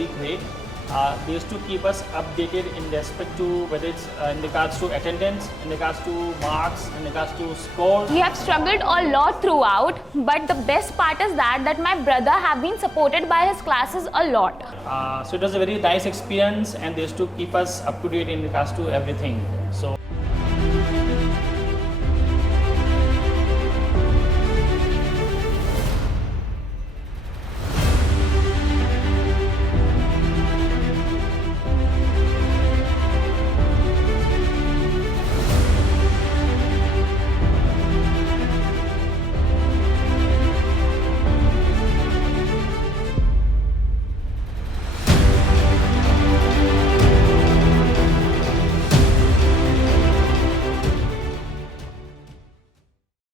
very great. They used to keep us updated in respect to whether it's in regards to attendance, in regards to marks, in regards to scores. We have struggled a lot throughout, but the best part is that my brother have been supported by his classes a lot. So it was a very nice experience, and they used to keep us up to date in regards to everything.